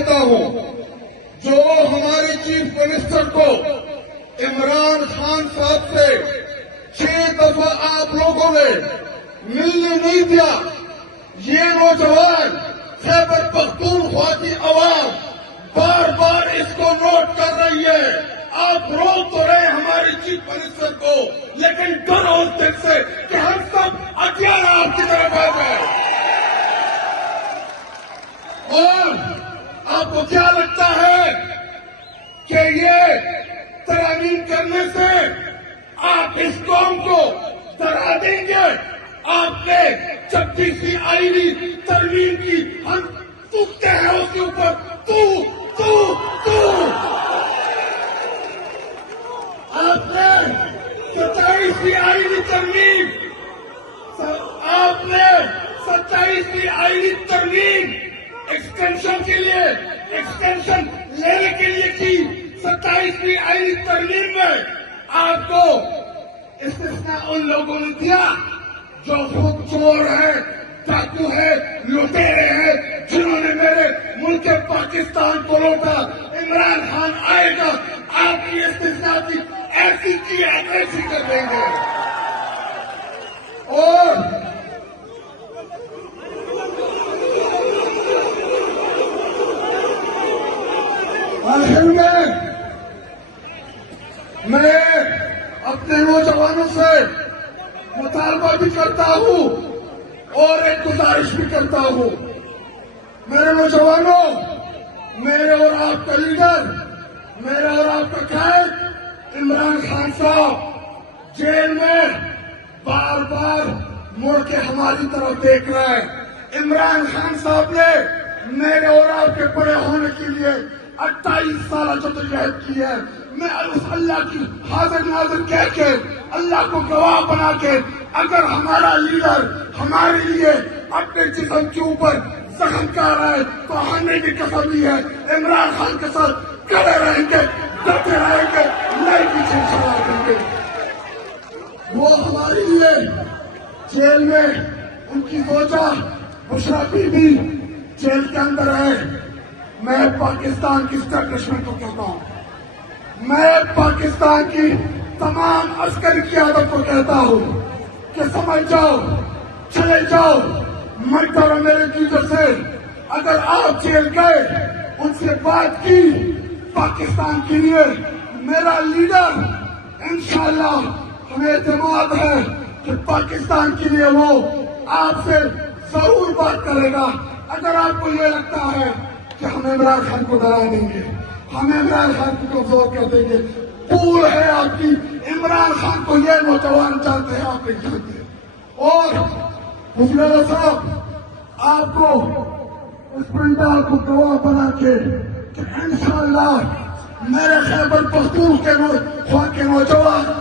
دیتا ہوں، جو ہمارے چیف منسٹر کو عمران خان صاحب سے 6 دفعہ آپ لوگوں نے ملنے نہیں دیا، یہ نوجوان خیبر پختونخوا کی عوام بار بار اس کو نوٹ کر رہی ہے۔ آپ روک تو رہے ہمارے چیف منسٹر کو، لیکن ڈر اس دن سے کہ ہم سب اکیلا آپ کی طرف آ جائیں۔ اور آپ کو کیا لگتا ہے کہ یہ ترامیم کرنے سے آپ اس قوم کو ڈرا دیں گے؟ آپ نے 36ویں آئینی ترمیم کی ہم تھوکتے ہیں اس کے اوپر، آپ نے 27ویں آئینی ترمیم، آپ نے 27ویں آئینی ترمیم ایکسٹینشن کے لیے، ایکسٹینشن لینے کے لیے کی۔ 27ویں آئینی ترمیم میں آپ کو استثناء ان لوگوں نے دیا جو خود چور ہے، ڈاکو ہے، لٹیرے ہیں، جنہوں نے میرے ملک پاکستان کو لوٹا۔ عمران خان آئے گا، آپ کی استثناء کی ایسی کی ایسی کر دیں گے۔ اور آخر میں اپنے نوجوانوں سے مطالبہ بھی کرتا ہوں اور ایک گزارش بھی کرتا ہوں۔ میرے نوجوانوں، میرے اور آپ کا لیڈر، میرے اور آپ کا قائد عمران خان صاحب جیل میں بار بار مڑ کے ہماری طرف دیکھ رہے ہیں۔ عمران خان صاحب نے میرے اور آپ کے بڑے ہونے کے لیے 28 سالہ جدوجہد کی ہے۔ میں اللہ کی حاضر ناظر کہہ کے، اللہ کو گواہ بنا کے، اگر ہمارا لیڈر ہمارے لیے اپنے جسم کے اوپر زخم کر رہا ہے تو ہمیں بھی قسم لی ہے عمران خان کے ساتھ کھڑے رہیں گے، ڈٹے رہیں گے، نہیں پیچھے چھڑا دیں گے۔ وہ ہمارے لیے جیل میں ان کی زوجہ بشرا بی بی جیل کے اندر ہے۔ میں پاکستان کی اسٹیبلشمنٹ کو کہتا ہوں، میں پاکستان کی تمام عسکری قیادت کو کہتا ہوں کہ سمجھ جاؤ، چلے جاؤ، مت ڈرو میرے لیڈر سے۔ اگر آپ جیل گئے، ان سے بات کی پاکستان کے لیے، میرا لیڈر انشاءاللہ ہمیں اعتماد ہے کہ پاکستان کے لیے وہ آپ سے ضرور بات کرے گا۔ اگر آپ کو یہ لگتا ہے کہ ہم عمران خان کو ڈرا دیں گے، ہم عمران خان کو کمزور کر دیں گے، بھول ہے آپ کی۔ عمران خان کو یہ نوجوان جانتے ہیں، آپ نہیں جانتے۔ اور حسین صاحب، آپ کو اس پنڈال کو گواہ بنا کے کہ انشاءاللہ میرے خیبر پختونخوا کے نوجوان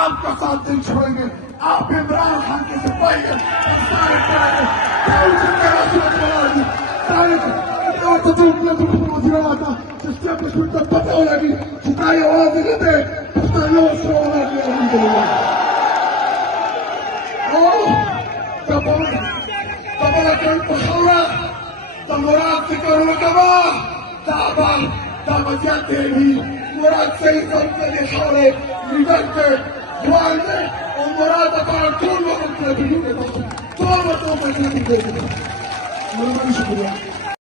آپ کا ساتھ نہیں چھوڑیں گے۔ آپ عمران خان کے سپاہی ہیں، پتہ ہو لگی چھٹائی آواز دیتے مراد ذکر لگا دعوت جاتے ہی مراد صحیح کرتے دکھاڑے لیڈر کے جوان میں اور مراد اپنا ٹول وقت میں بھی دور وقتوں پر نہیں دے دے۔ شکریہ۔